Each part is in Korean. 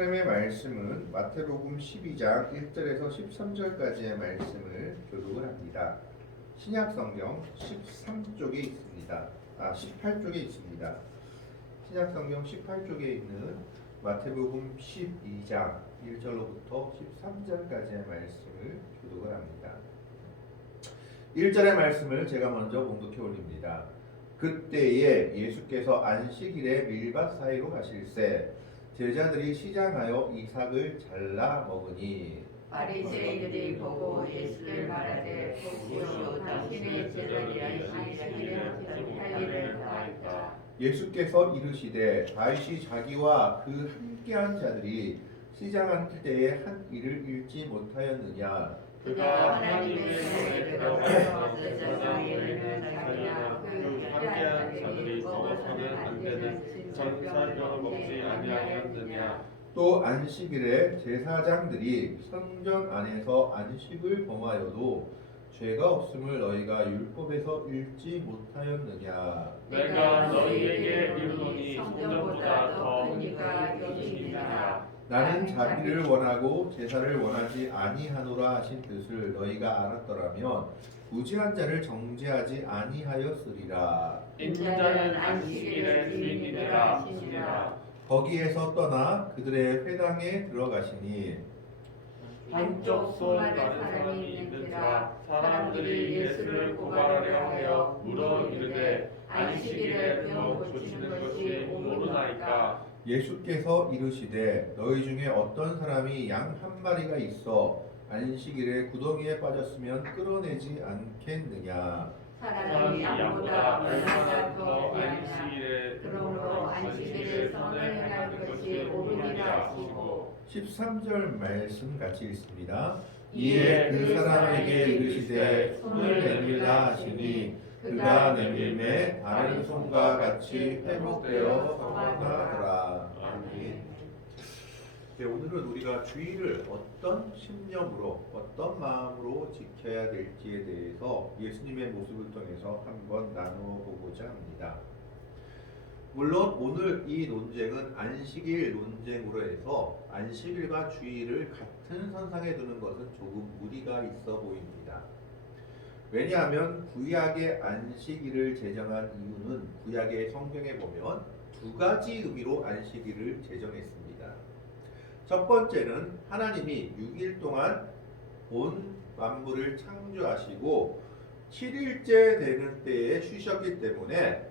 하나님의 말씀은 마태복음 12장 1절에서 13절까지의 말씀을 교독을 합니다. 신약 성경 13쪽에 있습니다. 18쪽에 있습니다. 신약 성경 18쪽에 있는 마태복음 12장 1절로부터 13절까지의 말씀을 교독을 합니다. 1절의 말씀을 제가 먼저 봉독해 올립니다. 그때에 예수께서 안식일에 밀밭 사이로 가실새 제자들이 시장하여 이삭을 잘라 먹으니 바리새인들이 보고 예수를 말하되 보시오 당신의 제자들이 안식일에 어떤 할례를 하였다. 예수께서 이르시되 다윗이 자기와 그 함께한 자들이 시장한 때에 한 일을 잃지 못하였느냐. 그가 하나님의 손에 들어가서 제자가 예를 자기나 그 함께한 자들이 먹어서는 안 되는 전산병을 먹지 아니하였느냐. 또 안식일에 제사장들이 성전 안에서 안식을 범하여도 죄가 없음을 너희가 율법에서 읽지 못하였느냐. 내가 너희에게 이르노니 성전보다 더 큰 이가 여기니라. 나는 자비를 원하고 제사를 원하지 아니하노라 하신 뜻을 너희가 알았더라면 무지한 자를 정죄하지 아니하였으리라. 인자는 안식일의 주인이니라 하시니라. 거기에서 떠나 그들의 회당에 들어가시니 한쪽 손 마른 사람이 있는지라. 사람들이 예수를 고발하려 하여 물어 이르되 안식일에 병 고치는 것이 옳으나이까. 예수께서 이르시되 너희 중에 어떤 사람이 양 한 마리가 있어 안식일에 구덩이에 빠졌으면 끌어내지 않겠느냐. 사람이 양보다 얼마나 더 귀하냐. 그러므로 안식일에 선을 행하는 것이 옳으니라 하시고 13절 말씀 같이 읽습니다. 이에 그 사람에게 이르시되 손을 내밀라 하시니 그가 내밀매 다른 손과 같이 회복되어 성하더라. 아멘. 네, 오늘은 우리가 주일을 어떤 신념으로 어떤 마음으로 지켜야 될지에 대해서 예수님의 모습을 통해서 한번 나누어 보고자 합니다. 물론 오늘 이 논쟁은 안식일 논쟁으로 해서 안식일과 주일을 같은 선상에 두는 것은 조금 무리가 있어 보입니다. 왜냐하면 구약의 안식일을 제정한 이유는 구약의 성경에 보면 두 가지 의미로 안식일을 제정했습니다. 첫 번째는 하나님이 6일 동안 온 만물을 창조하시고 7일째 되는 때에 쉬셨기 때문에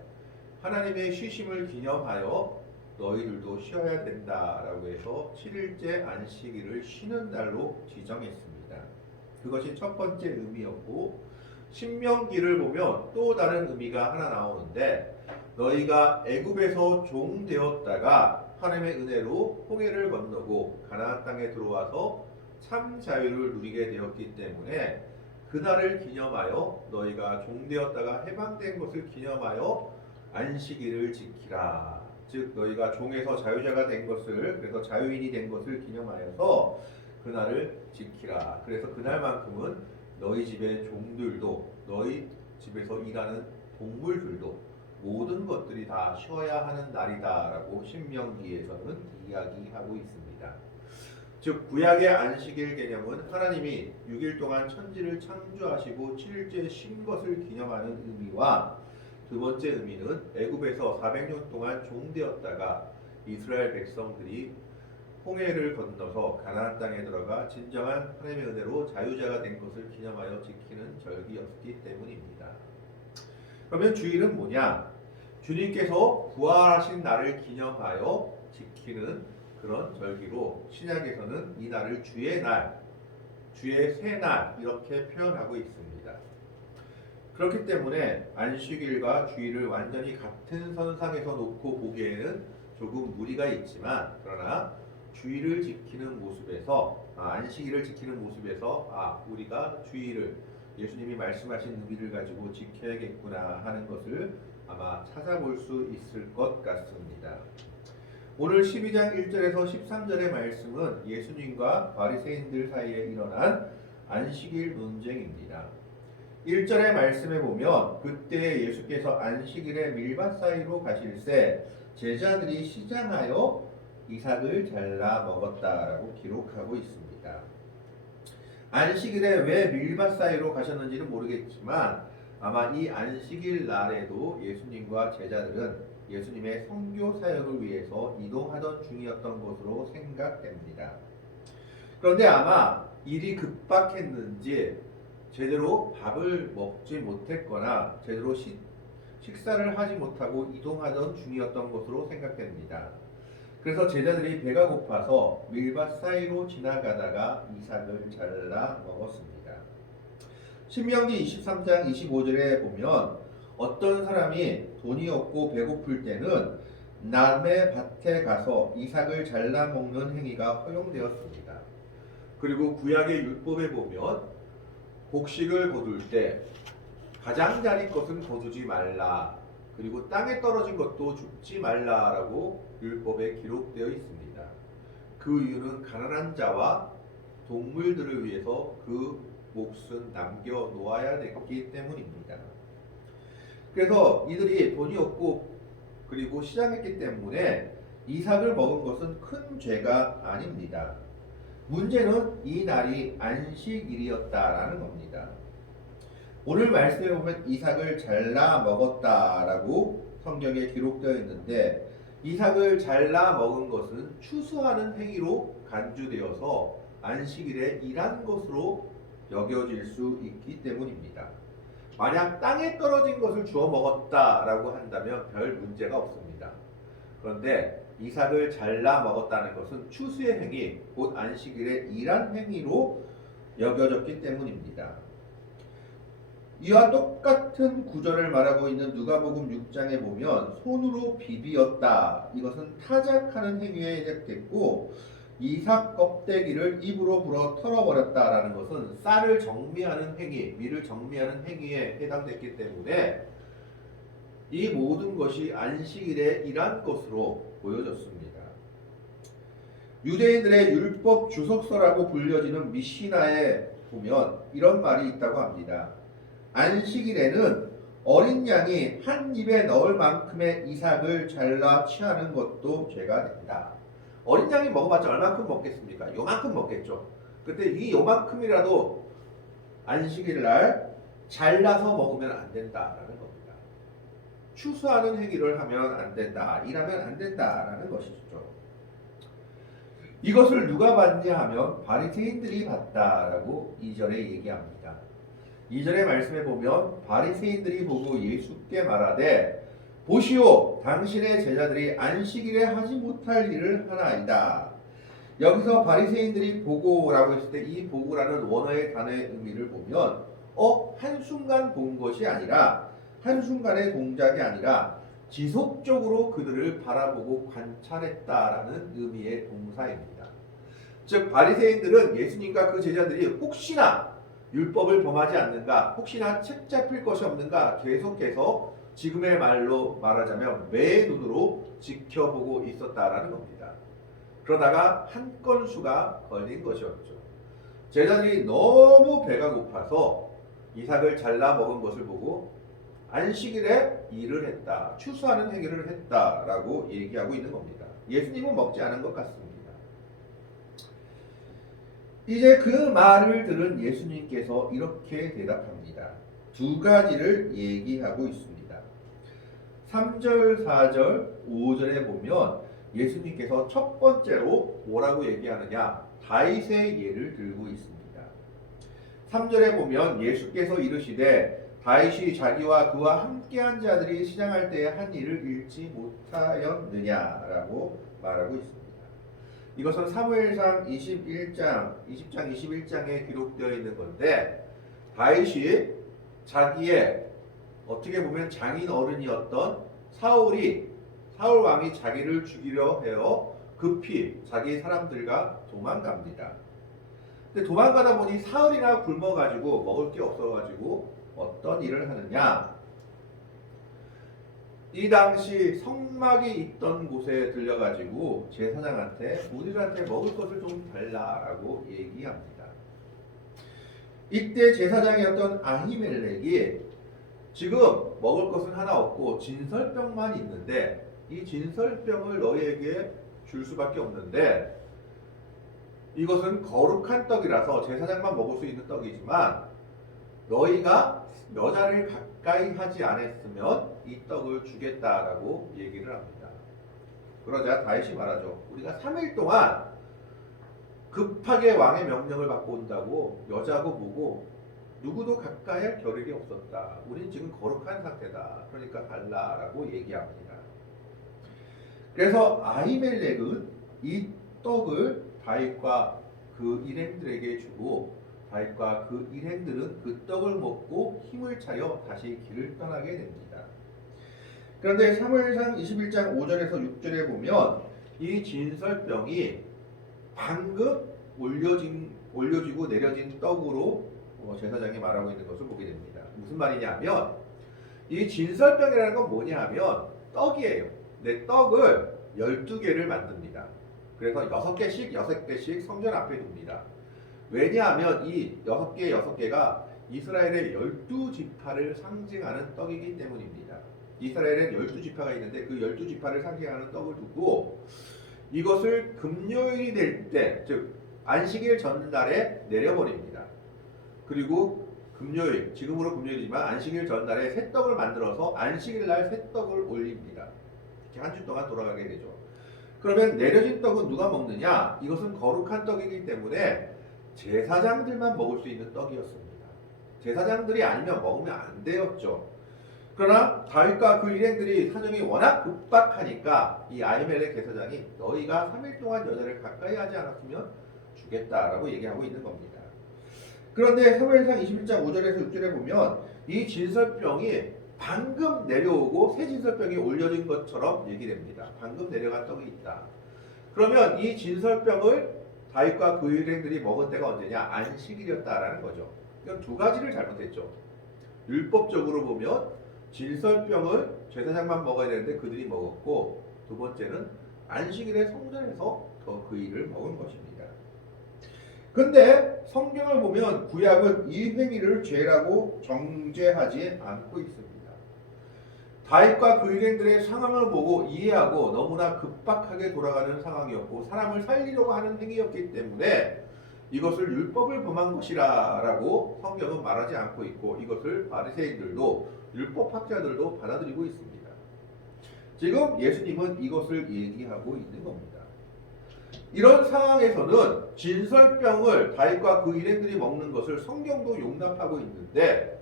하나님의 쉬심을 기념하여 너희들도 쉬어야 된다라고 해서 7일째 안식일을 쉬는 날로 지정했습니다. 그것이 첫 번째 의미였고, 신명기를 보면 또 다른 의미가 하나 나오는데, 너희가 애굽에서 종 되었다가 하나님의 은혜로 홍해를 건너고 가나안 땅에 들어와서 참 자유를 누리게 되었기 때문에 그날을 기념하여 너희가 종 되었다가 해방된 것을 기념하여 안식일을 지키라. 즉 너희가 종에서 자유자가 된 것을, 그래서 자유인이 된 것을 기념하여서 그날을 지키라. 그래서 그날만큼은 너희 집의 종들도 너희 집에서 일하는 동물들도 모든 것들이 다 쉬어야 하는 날이다라고 신명기에서는 이야기하고 있습니다. 즉 구약의 안식일 개념은 하나님이 6일 동안 천지를 창조하시고 7일째 쉰 것을 기념하는 의미와, 두 번째 의미는 애굽에서 400년 동안 종되었다가 이스라엘 백성들이 홍해를 건너서 가나안 땅에 들어가 진정한 하나님의 은혜로 자유자가 된 것을 기념하여 지키는 절기였기 때문입니다. 그러면 주일은 뭐냐? 주님께서 부활하신 날을 기념하여 지키는 그런 절기로 신약에서는 이 날을 주의 날, 주의 새날 이렇게 표현하고 있습니다. 그렇기 때문에 안식일과 주일을 완전히 같은 선상에서 놓고 보기에는 조금 무리가 있지만, 그러나 주일을 지키는 모습에서 안식일을 지키는 모습에서 우리가 주일을 예수님이 말씀하신 의미를 가지고 지켜야겠구나 하는 것을 아마 찾아볼 수 있을 것 같습니다. 오늘 12장 1절에서 13절의 말씀은 예수님과 바리새인들 사이에 일어난 안식일 논쟁입니다. 1절의 말씀에 보면 그때 예수께서 안식일에 밀밭 사이로 가실새 제자들이 시장하여 이삭을 잘라 먹었다라고 기록하고 있습니다. 안식일에 왜 밀밭 사이로 가셨는지는 모르겠지만 아마 이 안식일 날에도 예수님과 제자들은 예수님의 선교 사역을 위해서 이동하던 중이었던 것으로 생각됩니다. 그런데 아마 일이 급박했는지 제대로 밥을 먹지 못했거나 제대로 식사를 하지 못하고 이동하던 중이었던 것으로 생각됩니다. 그래서 제자들이 배가 고파서 밀밭 사이로 지나가다가 이삭을 잘라 먹었습니다. 신명기 23장 25절에 보면 어떤 사람이 돈이 없고 배고플 때는 남의 밭에 가서 이삭을 잘라 먹는 행위가 허용되었습니다. 그리고 구약의 율법에 보면 곡식을 거둘 때 가장자리 것은 거두지 말라, 그리고 땅에 떨어진 것도 줍지 말라라고 율법에 기록되어 있습니다. 그 이유는 가난한 자와 동물들을 위해서 그 몫은 남겨 놓아야 됐기 때문입니다. 그래서 이들이 돈이 없고 그리고 시장했기 때문에 이삭을 먹은 것은 큰 죄가 아닙니다. 문제는 이 날이 안식일이었다라는 겁니다. 오늘 말씀에 보면 이삭을 잘라 먹었다라고 성경에 기록되어 있는데 이삭을 잘라 먹은 것은 추수하는 행위로 간주되어서 안식일에 일한 것으로 여겨질 수 있기 때문입니다. 만약 땅에 떨어진 것을 주워 먹었다라고 한다면 별 문제가 없습니다. 그런데 이삭을 잘라 먹었다는 것은 추수의 행위, 곧 안식일에 일한 행위로 여겨졌기 때문입니다. 이와 똑같은 구절을 말하고 있는 누가복음 6장에 보면 손으로 비비었다. 이것은 타작하는 행위에 해당됐고 이삭 껍데기를 입으로 불어 털어버렸다라는 것은 쌀을 정미하는 행위, 밀을 정미하는 행위에 해당됐기 때문에 이 모든 것이 안식일에 일한 것으로 보여졌습니다. 유대인들의 율법 주석서라고 불려지는 미시나에 보면 이런 말이 있다고 합니다. 안식일에는 어린 양이 한 입에 넣을 만큼의 이삭을 잘라 취하는 것도 죄가 된다. 어린 양이 먹어봤자 얼만큼 먹겠습니까? 요만큼 먹겠죠. 근데 이 요만큼이라도 안식일 날 잘라서 먹으면 안 된다라는 겁니다. 추수하는 행위를 하면 안 된다, 일하면 안 된다라는 것이죠. 이것을 누가 봤냐 하면 바리새인들이 봤다라고 2절에 얘기합니다. 2절의 말씀에 보면 바리새인들이 보고 예수께 말하되 보시오, 당신의 제자들이 안식일에 하지 못할 일을 하나이다. 여기서 바리새인들이 보고라고 했을 때 이 보고라는 원어의 단어의 의미를 보면 한순간 본 것이 아니라 한순간의 동작이 아니라 지속적으로 그들을 바라보고 관찰했다라는 의미의 동사입니다. 즉 바리새인들은 예수님과 그 제자들이 혹시나 율법을 범하지 않는가, 혹시나 책 잡힐 것이 없는가 계속해서 지금의 말로 말하자면 매의 눈으로 지켜보고 있었다라는 겁니다. 그러다가 한 건수가 걸린 것이었죠. 제자들이 너무 배가 고파서 이삭을 잘라 먹은 것을 보고 안식일에 일을 했다, 추수하는 행위를 했다라고 얘기하고 있는 겁니다. 예수님은 먹지 않은 것 같습니다. 이제 그 말을 들은 예수님께서 이렇게 대답합니다. 두 가지를 얘기하고 있습니다. 3절, 4절, 5절에 보면 예수님께서 첫 번째로 뭐라고 얘기하느냐? 다윗의 예를 들고 있습니다. 3절에 보면 예수께서 이르시되 다윗이 자기와 그와 함께한 자들이 시장할 때에 한 일을 잃지 못하였느냐라고 말하고 있습니다. 이것은 사무엘상 20장 21장에 기록되어 있는 건데 다윗이 자기의 어떻게 보면 장인 어른이었던 사울 왕이 자기를 죽이려 해요 급히 자기 사람들과 도망갑니다. 근데 도망가다 보니 사흘이나 굶어가지고 먹을 게 없어가지고 어떤 일을 하느냐? 이 당시 성막이 있던 곳에 들려가지고 제사장한테 우리들한테 먹을 것을 좀 달라라고 얘기합니다. 이때 제사장이었던 아히멜렉이 지금 먹을 것은 하나 없고 진설병만 있는데 이 진설병을 너희에게 줄 수밖에 없는데 이것은 거룩한 떡이라서 제사장만 먹을 수 있는 떡이지만 너희가 여자를 가까이 하지 않았으면 이 떡을 주겠다라고 얘기를 합니다. 그러자 다윗이 말하죠. 우리가 3일 동안 급하게 왕의 명령을 받고 온다고 여자고 뭐고 누구도 가까이 할 겨를이 없었다. 우린 지금 거룩한 상태다. 그러니까 달라라고 얘기합니다. 그래서 아히멜렉은 이 떡을 다윗과 그 일행들에게 주고 다윗과 그 일행들은 그 떡을 먹고 힘을 차려 다시 길을 떠나게 됩니다. 그런데 사무엘상 21장 5절에서 6절에 보면 이 진설병이 방금 올려지고 내려진 떡으로 제사장이 말하고 있는 것을 보게 됩니다. 무슨 말이냐면 이 진설병이라는 건 뭐냐 하면 떡이에요. 내 떡을 12개를 만듭니다. 그래서 6개씩 성전 앞에 둡니다. 왜냐하면 이 6개가 이스라엘의 12지파를 상징하는 떡이기 때문입니다. 이스라엘엔 12지파가 있는데 그 12지파를 상징하는 떡을 두고 이것을 금요일이 될 때, 즉 안식일 전날에 내려버립니다. 그리고 금요일, 지금으로 금요일이지만 안식일 전날에 새 떡을 만들어서 안식일 날 새 떡을 올립니다. 이렇게 한 주 동안 돌아가게 되죠. 그러면 내려진 떡은 누가 먹느냐? 이것은 거룩한 떡이기 때문에 제사장들만 먹을 수 있는 떡이었습니다. 제사장들이 아니면 먹으면 안 되었죠. 그러나 다윗과 그 일행들이 사정이 워낙 급박하니까 이 아히멜렉 제사장이 너희가 3일 동안 여자를 가까이 하지 않았으면 주겠다라고 얘기하고 있는 겁니다. 그런데 사무엘상 21장 5절에서 6절에 보면 이 진설병이 방금 내려오고 새 진설병이 올려진 것처럼 얘기됩니다. 방금 내려간 떡이 있다. 그러면 이 진설병을 다윗과 그 일행들이 먹은 때가 언제냐? 안식일이었다라는 거죠. 이건 두 가지를 잘못했죠. 율법적으로 보면 진설병을 제사장만 먹어야 되는데 그들이 먹었고, 두 번째는 안식일에 성전에서 그 일을 먹은 것입니다. 근데 성경을 보면 구약은 이 행위를 죄라고 정죄하지 않고 있습니다. 다윗과 그 일행들의 상황을 보고 이해하고 너무나 급박하게 돌아가는 상황이었고 사람을 살리려고 하는 행위였기 때문에 이것을 율법을 범한 것이라고 성경은 말하지 않고 있고 이것을 바리새인들도 율법학자들도 받아들이고 있습니다. 지금 예수님은 이것을 얘기하고 있는 겁니다. 이런 상황에서는 진설병을 다윗과 그 일행들이 먹는 것을 성경도 용납하고 있는데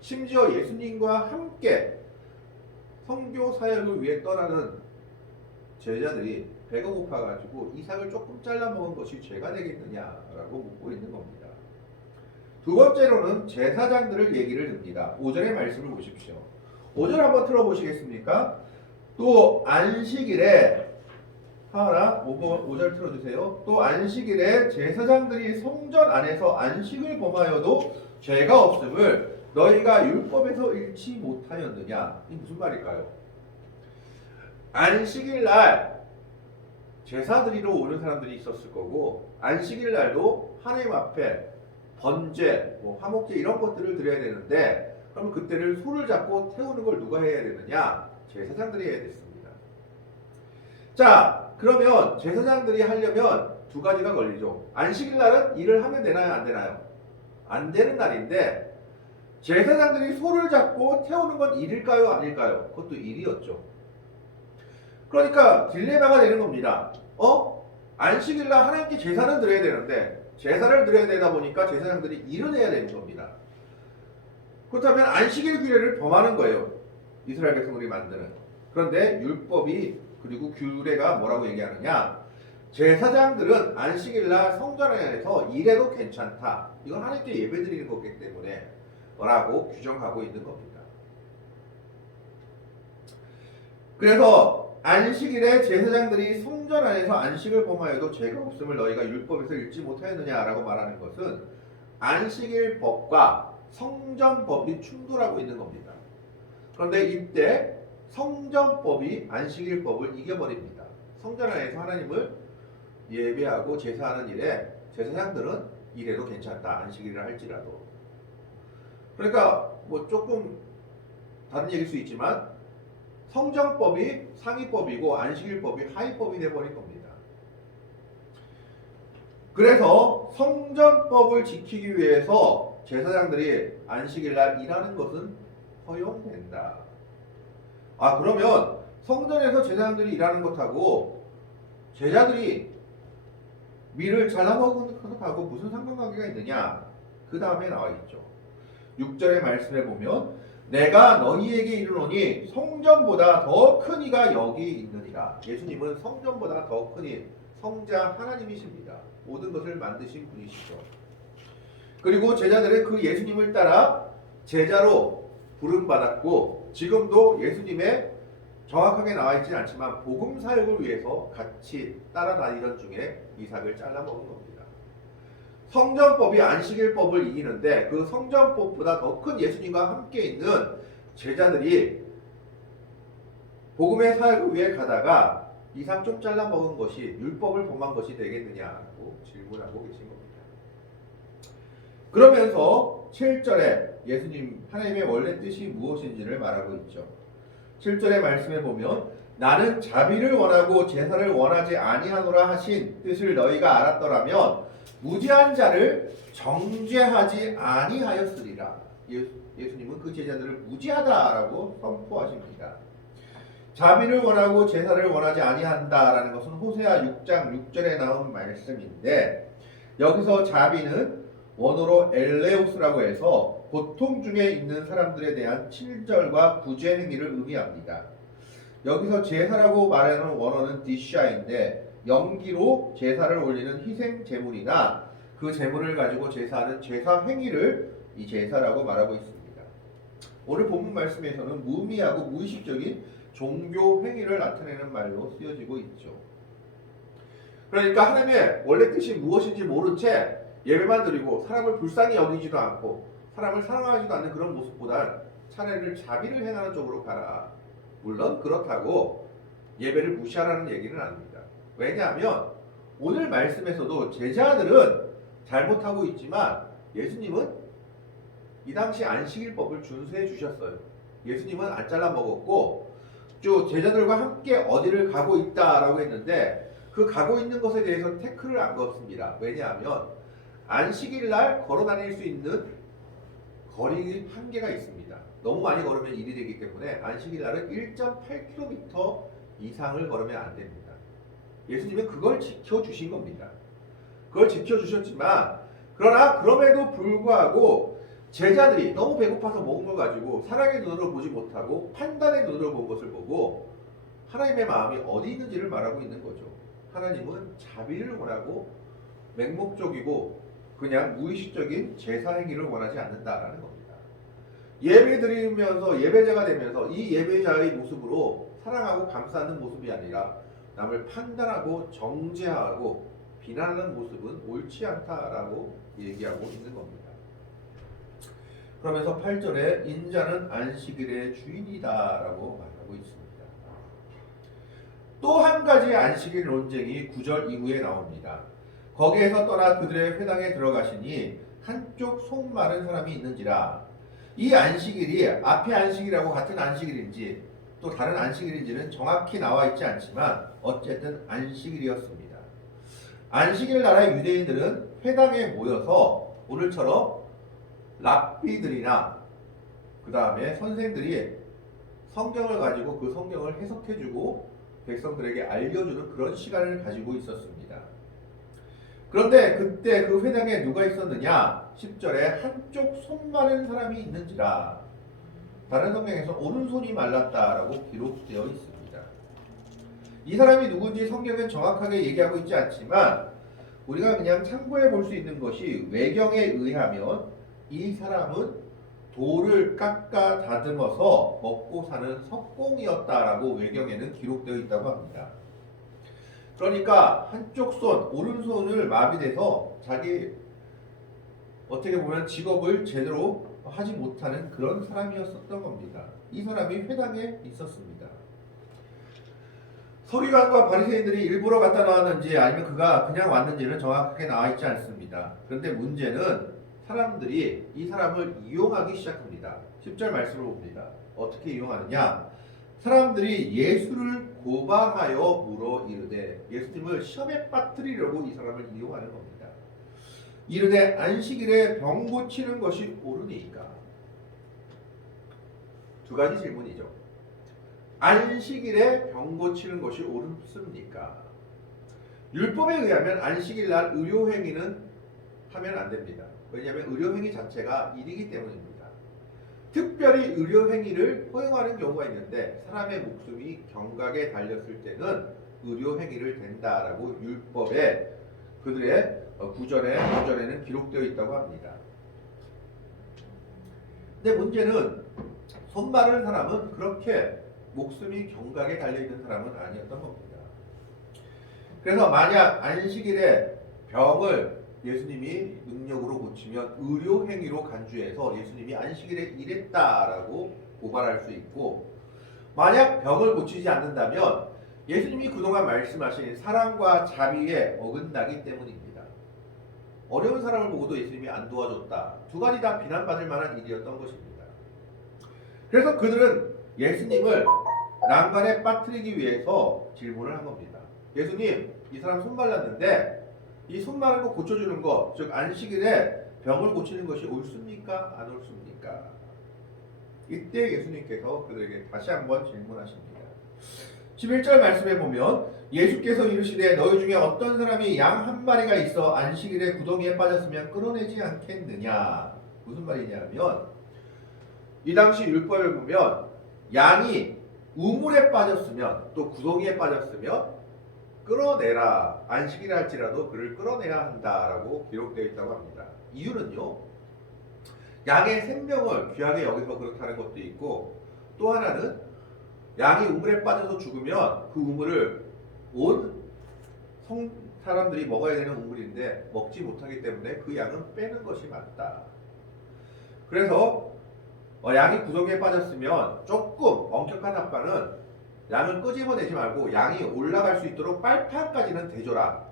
심지어 예수님과 함께 선교 사역을 위해 떠나는 제자들이 배가 고파가지고 이삭을 조금 잘라 먹은 것이 죄가 되겠느냐라고 묻고 있는 겁니다. 두 번째로는 제사장들을 얘기를 듭니다. 5절의 말씀을 보십시오. 5절 한번 틀어보시겠습니까? 또 안식일에 하나 5절 틀어주세요. 또 안식일에 제사장들이 성전 안에서 안식을 범하여도 죄가 없음을 너희가 율법에서 잃지 못하였느냐? 이 무슨 말일까요? 안식일 날 제사 드리러 오는 사람들이 있었을 거고 안식일 날도 하나님 앞에 번제, 화목제 이런 것들을 드려야 되는데 그럼 그때를 소를 잡고 태우는 걸 누가 해야 되느냐? 제사장들이 해야 됐습니다. 자, 그러면 제사장들이 하려면 두 가지가 걸리죠. 안식일 날은 일을 하면 되나요? 안 되나요? 안 되는 날인데 제사장들이 소를 잡고 태우는 건 일일까요? 아닐까요? 그것도 일이었죠. 그러니까 딜레마가 되는 겁니다. 안식일날 하나님께 제사는 드려야 되는데 제사를 드려야 되다 보니까 제사장들이 일을 해야 되는 겁니다. 그렇다면 안식일 규례를 범하는 거예요. 이스라엘 백성들이 만드는. 그런데 율법이 그리고 규례가 뭐라고 얘기하느냐? 제사장들은 안식일날 성전 안에서 일해도 괜찮다. 이건 하나님께 예배드리는 거기 때문에 라고 규정하고 있는 겁니다. 그래서 안식일에 제사장들이 성전 안에서 안식을 범하여도 죄가 없음을 너희가 율법에서 읽지 못하였느냐라고 말하는 것은 안식일 법과 성전법이 충돌하고 있는 겁니다. 그런데 이때 성전법이 안식일 법을 이겨버립니다. 성전 안에서 하나님을 예배하고 제사하는 일에 제사장들은 이래도 괜찮다. 안식일을 할지라도. 그러니까 조금 다른 얘기일 수 있지만 성전법이 상위법이고 안식일법이 하위법이 되어버린 겁니다. 그래서 성전법을 지키기 위해서 제사장들이 안식일날 일하는 것은 허용된다. 아, 그러면 성전에서 제사장들이 일하는 것하고 제자들이 밀을 잘라먹은 것하고 무슨 상관관계가 있느냐? 그 다음에 나와 있죠. 6절의 말씀에 보면 내가 너희에게 이르노니 성전보다 더 큰 이가 여기 있느니라. 예수님은 성전보다 더 큰 이, 성자 하나님이십니다. 모든 것을 만드신 분이시죠. 그리고 제자들은 그 예수님을 따라 제자로 부름받았고 지금도 예수님의 정확하게 나와 있지는 않지만 복음 사역을 위해서 같이 따라다니던 중에 이삭을 잘라먹은 겁니다. 성전법이 안식일법을 이기는데 그 성전법보다 더 큰 예수님과 함께 있는 제자들이 복음의 사역을 위해 가다가 이삭 좀 잘라먹은 것이 율법을 범한 것이 되겠느냐고 질문하고 계신 겁니다. 그러면서 7절에 예수님 하나님의 원래 뜻이 무엇인지를 말하고 있죠. 7절의 말씀에 보면 나는 자비를 원하고 제사를 원하지 아니하노라 하신 뜻을 너희가 알았더라면 무죄한 자를 정죄하지 아니하였으리라. 예수님은 그 제자들을 무죄하다라고 선포하십니다. 자비를 원하고 제사를 원하지 아니한다라는 것은 호세아 6장 6절에 나온 말씀인데 여기서 자비는 원어로 엘레우스라고 해서 고통 중에 있는 사람들에 대한 친절과 구제 행위를 의미합니다. 여기서 제사라고 말하는 원어는 디샤인데 연기로 제사를 올리는 희생 제물이나 그 제물을 가지고 제사하는 제사 행위를 이 제사라고 말하고 있습니다. 오늘 본문 말씀에서는 무의미하고 무의식적인 종교 행위를 나타내는 말로 쓰여지고 있죠. 그러니까 하나님의 원래 뜻이 무엇인지 모른 채 예배만 드리고 사람을 불쌍히 여기지도 않고 사람을 사랑하지도 않는 그런 모습보다 차라리 자비를 행하는 쪽으로 가라. 물론 그렇다고 예배를 무시하라는 얘기는 아닙니다. 왜냐하면 오늘 말씀에서도 제자들은 잘못하고 있지만 예수님은 이 당시 안식일법을 준수해 주셨어요. 예수님은 안 잘라 먹었고 쭉 제자들과 함께 어디를 가고 있다라고 했는데 그 가고 있는 것에 대해서는 태클을 안 걸었습니다. 왜냐하면 안식일날 걸어 다닐 수 있는 거리 한계가 있습니다. 너무 많이 걸으면 일이 되기 때문에 안식일날은 1.8km 이상을 걸으면 안 됩니다. 예수님은 그걸 지켜주신 겁니다. 그걸 지켜주셨지만 그러나 그럼에도 불구하고 제자들이 너무 배고파서 먹은 걸 가지고 사랑의 눈으로 보지 못하고 판단의 눈으로 본 것을 보고 하나님의 마음이 어디 있는지를 말하고 있는 거죠. 하나님은 자비를 원하고 맹목적이고 그냥 무의식적인 제사 행위를 원하지 않는다라는 겁니다. 예배 드리면서 예배자가 되면서 이 예배자의 모습으로 사랑하고 감싸는 모습이 아니라 남을 판단하고 정죄하고 비난하는 모습은 옳지 않다라고 얘기하고 있는 겁니다. 그러면서 8절에 인자는 안식일의 주인이다라고 말하고 있습니다. 또 한 가지 안식일 논쟁이 9절 이후에 나옵니다. 거기에서 떠나 그들의 회당에 들어가시니 한쪽 속 마른 사람이 있는지라. 이 안식일이 앞의 안식일하고 같은 안식일인지 또 다른 안식일인지는 정확히 나와 있지 않지만 어쨌든 안식일이었습니다. 안식일 나라의 유대인들은 회당에 모여서 오늘처럼 랍비들이나 그 다음에 선생들이 성경을 가지고 그 성경을 해석해주고 백성들에게 알려주는 그런 시간을 가지고 있었습니다. 그런데 그때 그 회당에 누가 있었느냐? 10절에 한쪽 손 마른 사람이 있는지라. 다른 성경에서 오른손이 말랐다라고 기록되어 있습니다. 이 사람이 누군지 성경은 정확하게 얘기하고 있지 않지만 우리가 그냥 참고해 볼 수 있는 것이 외경에 의하면 이 사람은 돌을 깎아 다듬어서 먹고 사는 석공이었다라고 외경에는 기록되어 있다고 합니다. 그러니까 한쪽 손, 오른손을 마비돼서 자기 어떻게 보면 직업을 제대로 하지 못하는 그런 사람이었었던 겁니다. 이 사람이 회당에 있었습니다. 서기관과 바리새인들이 일부러 갖다 놨는지 아니면 그가 그냥 왔는지는 정확하게 나와 있지 않습니다. 그런데 문제는 사람들이 이 사람을 이용하기 시작합니다. 10절 말씀을 봅니다. 어떻게 이용하느냐? 사람들이 예수를 고발하여 물어 이르되, 예수님을 시험에 빠뜨리려고 이 사람을 이용하는 겁니다. 이르되 안식일에 병 고치는 것이 옳으니까. 두 가지 질문이죠. 안식일에 병 고치는 것이 옳습니까? 율법에 의하면 안식일 날 의료행위는 하면 안 됩니다. 왜냐하면 의료행위 자체가 일이기 때문입니다. 특별히 의료행위를 허용하는 경우가 있는데 사람의 목숨이 경각에 달렸을 때는 의료행위를 된다라고 율법에 그들의 구전에는 기록되어 있다고 합니다. 근데 문제는 손 마른 사람은 그렇게 목숨이 경각에 달려있는 사람은 아니었던 겁니다. 그래서 만약 안식일에 병을 예수님이 능력으로 고치면 의료행위로 간주해서 예수님이 안식일에 일했다라고 고발할 수 있고, 만약 병을 고치지 않는다면 예수님이 그동안 말씀하신 사랑과 자비에 어긋나기 때문입니다. 어려운 사람을 보고도 예수님이 안 도와줬다. 두 가지 다 비난받을 만한 일이었던 것입니다. 그래서 그들은 예수님을 난관에 빠뜨리기 위해서 질문을 한 겁니다. 예수님, 이 사람 손 말랐는데 이 손 마른 거 고쳐주는 것, 즉 안식일에 병을 고치는 것이 옳습니까? 안 옳습니까? 이때 예수님께서 그들에게 다시 한번 질문하십니다. 11절 말씀에 보면 예수께서 이르시되 너희 중에 어떤 사람이 양 한 마리가 있어 안식일에 구덩이에 빠졌으면 끌어내지 않겠느냐? 무슨 말이냐면 이 당시 율법을 보면 양이 우물에 빠졌으면 또 구덩이에 빠졌으면 끌어내라, 안식일 할지라도 그를 끌어내야 한다라고 기록되어 있다고 합니다. 이유는요, 양의 생명을 귀하게 여기서 그렇다는 것도 있고, 또 하나는 양이 우물에 빠져서 죽으면 그 우물을 온 사람들이 먹어야 되는 우물인데 먹지 못하기 때문에 그 양은 빼는 것이 맞다. 그래서 양이 구덩이에 빠졌으면 조금 엄격한 아빠는 양을 끄집어내지 말고 양이 올라갈 수 있도록 빨판까지는 대줘라.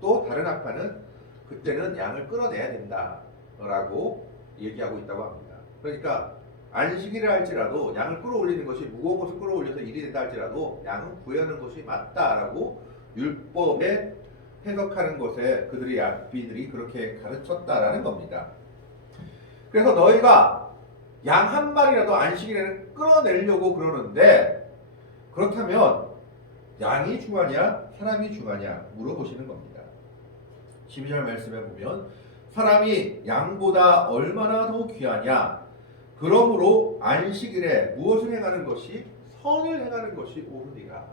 또 다른 학파는 그때는 양을 끌어내야 된다라고 얘기하고 있다고 합니다. 그러니까 안식일을 할지라도 양을 끌어올리는 것이 무거운 것을 끌어올려서 일이 된다 할지라도 양은 구하는 것이 맞다라고 율법에 해석하는 것에 그들이 랍비들이 그렇게 가르쳤다라는 겁니다. 그래서 너희가 양 한 마리라도 안식일에는 끌어내려고 그러는데 그렇다면 양이 중하냐 사람이 중하냐 물어보시는 겁니다. 12절 말씀에 보면 사람이 양보다 얼마나 더 귀하냐, 그러므로 안식일에 무엇을 행하는 것이 선을 행하는 것이 옳으니라.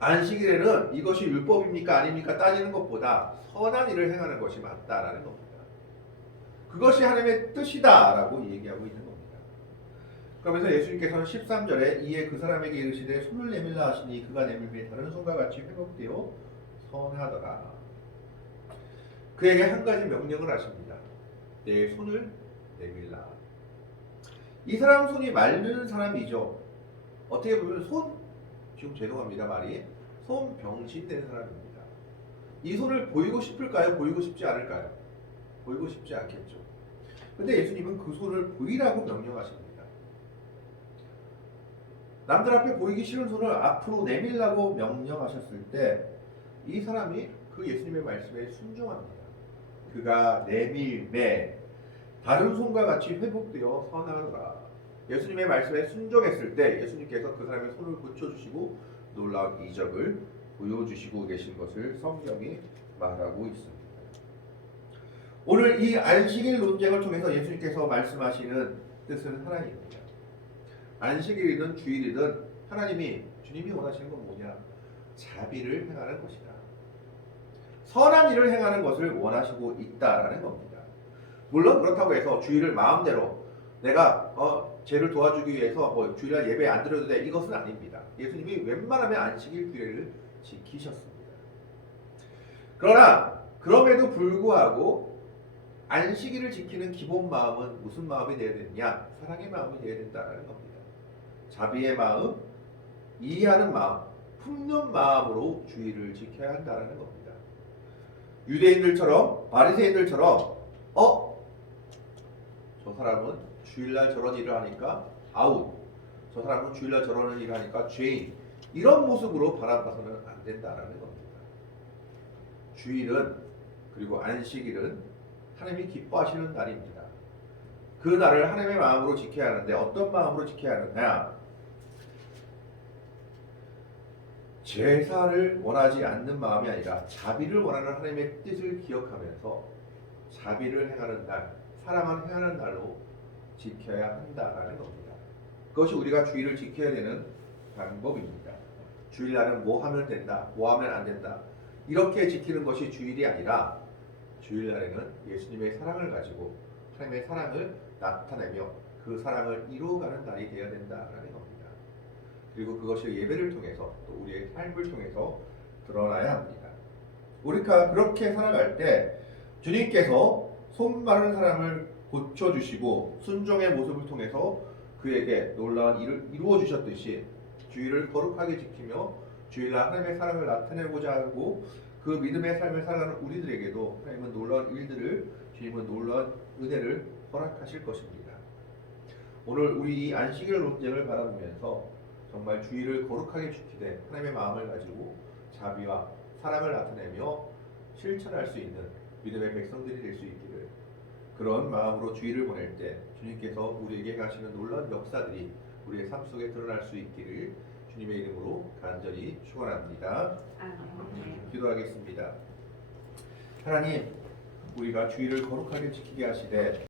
안식일에는 이것이 율법입니까 아닙니까 따지는 것보다 선한 일을 행하는 것이 맞다라는 겁니다. 그것이 하나님의 뜻이다라고 얘기하고 있는 겁니다. 그러면서 예수님께서는 13절에 이에 그 사람에게 이르시되 손을 내밀라 하시니 그가 내밀매 다른 손과 같이 회복되어 선하더라. 그에게 한 가지 명령을 하십니다. 내 손을 내밀라. 이 사람 손이 마른 사람이죠. 어떻게 보면 지금 죄송합니다 말이, 손 병신된 사람입니다. 이 손을 보이고 싶을까요? 보이고 싶지 않을까요? 보이고 싶지 않겠죠. 근데 예수님은 그 손을 보이라고 명령하십니다. 남들 앞에 보이기 싫은 손을 앞으로 내밀라고 명령하셨을 때 이 사람이 그 예수님의 말씀에 순종합니다. 그가 내밀매 다른 손과 같이 회복되어 선하더라. 예수님의 말씀에 순종했을 때 예수님께서 그 사람의 손을 고쳐주시고 놀라운 이적을 보여주시고 계신 것을 성경이 말하고 있습니다. 오늘 이 안식일 논쟁을 통해서 예수님께서 말씀하시는 뜻은 하나입니다. 안식일이든 주일이든 주님이 원하시는 건 뭐냐? 자비를 행하는 것이다. 선한 일을 행하는 것을 원하시고 있다라는 겁니다. 물론 그렇다고 해서 주일을 마음대로 내가 죄를 도와주기 위해서 주일날 예배 안 드려도 돼, 이것은 아닙니다. 예수님이 웬만하면 안식일 규례를 지키셨습니다. 그러나 그럼에도 불구하고 안식일을 지키는 기본 마음은 무슨 마음이 되어야 되느냐? 사랑의 마음이 되어야 된다는 겁니다. 자비의 마음, 이해하는 마음, 품는 마음으로 주일을 지켜야 한다는 겁니다. 유대인들처럼 바리새인들처럼 저 사람은 주일날 저런 일을 하니까 아웃, 저 저 사람은 주일날 저러는 일을 하니까 죄인, 이런 모습으로 바라봐서는 안 된다라는 겁니다. 주일은, 그리고 안식일은 하나님이 기뻐하시는 날입니다. 그 날을 하나님의 마음으로 지켜야 하는데 어떤 마음으로 지켜야 하느냐? 제사를 원하지 않는 마음이 아니라 자비를 원하는 하나님의 뜻을 기억하면서 자비를 행하는 날, 사랑을 행하는 날로 지켜야 한다라는 겁니다. 그것이 우리가 주일을 지켜야 되는 방법입니다. 주일날은 뭐 하면 된다, 뭐 하면 안 된다, 이렇게 지키는 것이 주일이 아니라 주일날에는 예수님의 사랑을 가지고 하나님의 사랑을 나타내며 그 사랑을 이루어가는 날이 되어야 된다라는 겁니다. 그리고 그것이 예배를 통해서 또 우리의 삶을 통해서 드러나야 합니다. 우리가 그렇게 살아갈 때 주님께서 손 마른 사람을 고쳐주시고 순종의 모습을 통해서 그에게 놀라운 일을 이루어 주셨듯이 주일을 거룩하게 지키며 주일날 하나님의 사랑을 나타내고자 하고 그 믿음의 삶을 살아가는 우리들에게도 하나님은 놀라운 일들을, 주님은 놀라운 은혜를 허락하실 것입니다. 오늘 우리 이 안식일 논쟁을 바라보면서 정말 주일을 거룩하게 지키되 하나님의 마음을 가지고 자비와 사랑을 나타내며 실천할 수 있는 믿음의 백성들이 될 수 있기를, 그런 마음으로 주일을 보낼 때 주님께서 우리에게 하시는 놀라운 역사들이 우리의 삶 속에 드러날 수 있기를 주님의 이름으로 간절히 축원합니다. 기도하겠습니다. 하나님, 우리가 주일을 거룩하게 지키게 하시되